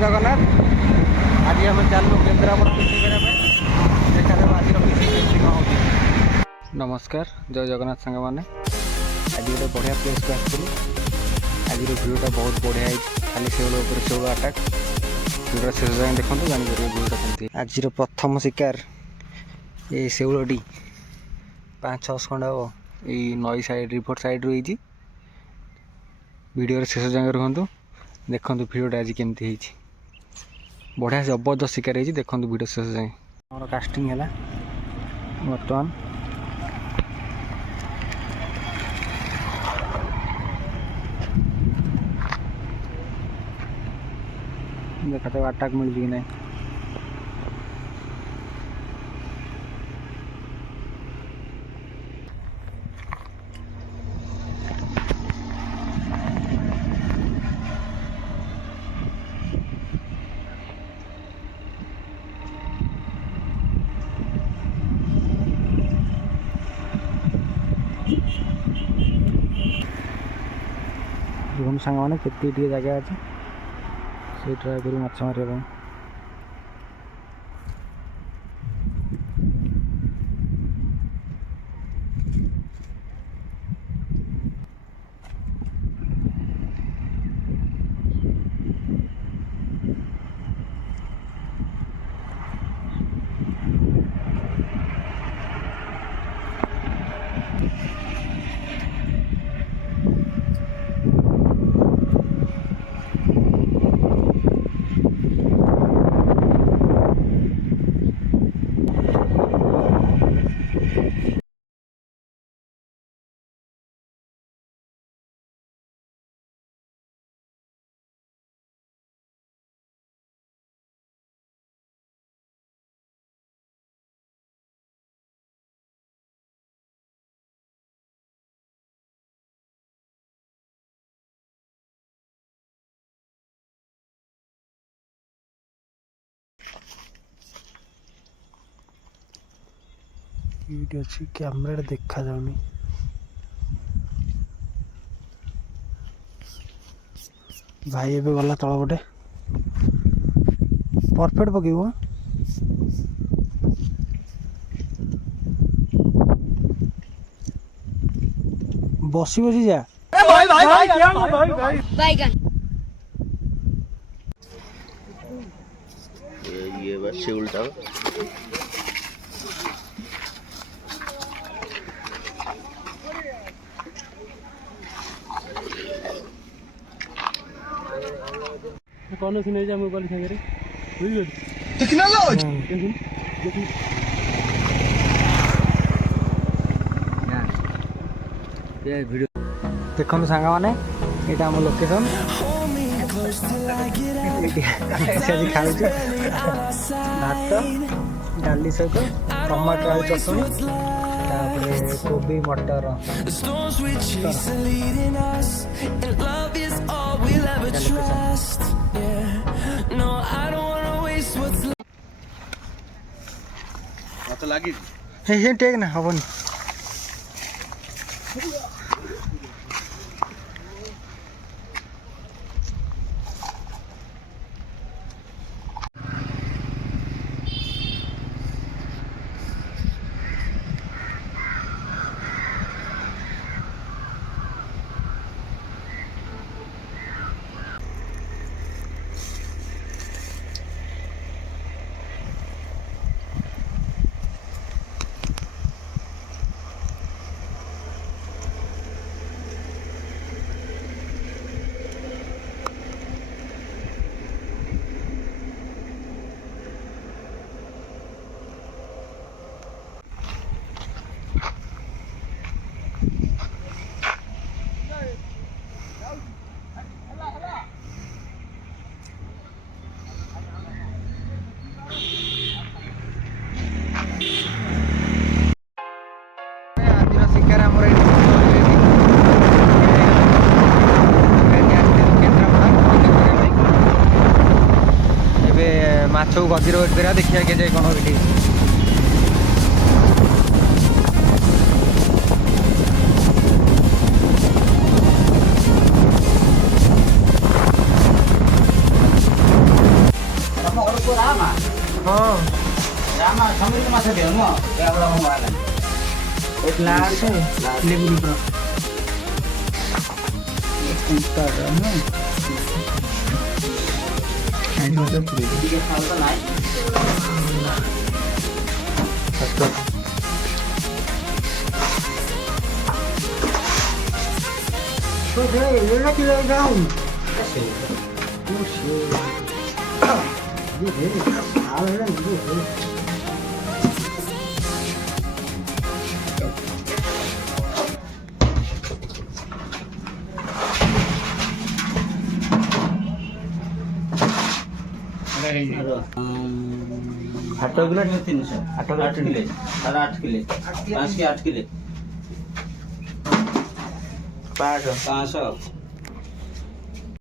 जगन्नाथ आज आम चलू केन्द्रापड़ा पिकनिक करने देखा आज पिकनिक कौन हो। नमस्कार जय जगन्नाथ सांग मैंने आज गोटे बढ़िया प्लेस को आसती आज भियूटा बहुत बढ़िया खाली शौल शौल आटाक भिडियो शेष जाए देखो जानवर भियूटा कमी आज प्रथम शिकार ये शौलटी 5-6 खंड हम ये नई साइड रिभर साइड रही भिडियो शेष जाए रुहतु देखो भिडियोटा आज केमती बढ़िया जबरदस्त शिकार है देखो भिडियो शेष जाए आम कास्टिंग है बर्तमान देखा तो अटैक मिल कि नहीं सांग मैंने के जगह अच्छे से ट्राए करूँ माछ मारे ये अच्छी कैमरा देखा जाऊनी भाई एबे गला तल पटे परफेक्ट पकेब बसी बसी जा ये बस से उल्टा कौन सी नहीं जा मोबाइल सागर देखो सांग मैंने यहाँ आम लोकेशन खाऊ भात डाली सहित टमाटर आलू चटनी कोबी मटर मत लगी टेक ना हेनी माछ गदिर वेट करा देखिए के कौन ये লাট লেবুর উপর ଟିକେ ଖାଉଛ ନାଇଁ आठ किलो 300 8 किलो 8.5 किलो 5 के 8 किलो 500